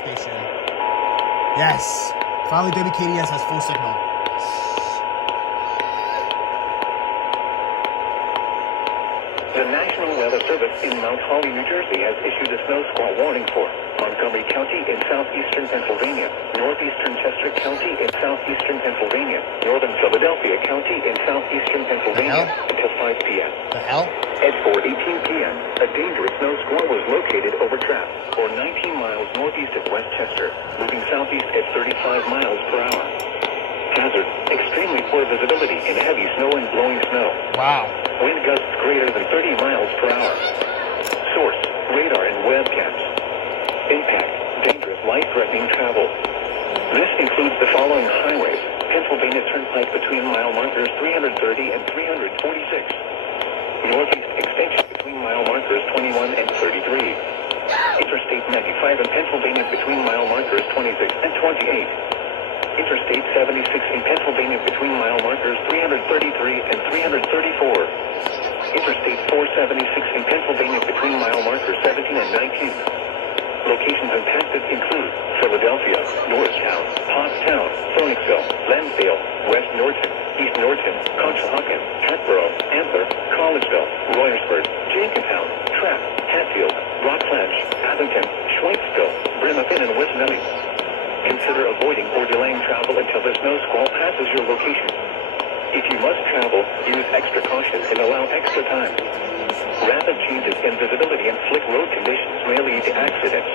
station. Yes! Finally, WKDS has full signal. The National Weather Service in Mount Holly, New Jersey has issued a snow squall warning for Montgomery County in southeastern Pennsylvania, northeastern Chester County in southeastern Pennsylvania, northern Philadelphia County in southeastern Pennsylvania until 5 p.m. The hell? At 4:18 p.m., a dangerous snow squall was located over Trapp, or 19 miles northeast of West Chester, moving southeast at 35 miles per hour. Hazard, extremely poor visibility in heavy snow and blowing snow. Wow. Wind gusts greater than 30 miles per hour. Source, radar and webcams. Impact, dangerous, life-threatening travel. This includes the following highways: Pennsylvania Turnpike between mile markers 330 and 346. Northeast extension between mile markers 21 and 33. Interstate 95 in Pennsylvania between mile markers 26 and 28. Interstate 76 in Pennsylvania between mile markers 333 and 334. Interstate 476 in Pennsylvania between mile markers 17 and 19. Locations impacted include Philadelphia, Norristown, Pottstown, Phoenixville, Lansdale, West Norton, East Norton, Conshohocken, Hatboro, Antler, Collegeville, Royersford, Jenkintown, Trapp, Hatfield, Rockledge, Abington, Schweittsville, Bremerhaven, and West Nellie. Consider avoiding or delaying travel until the snow squall passes your location. If you must travel, use extra caution and allow extra time. Rapid changes in visibility and slick road conditions may lead to accidents.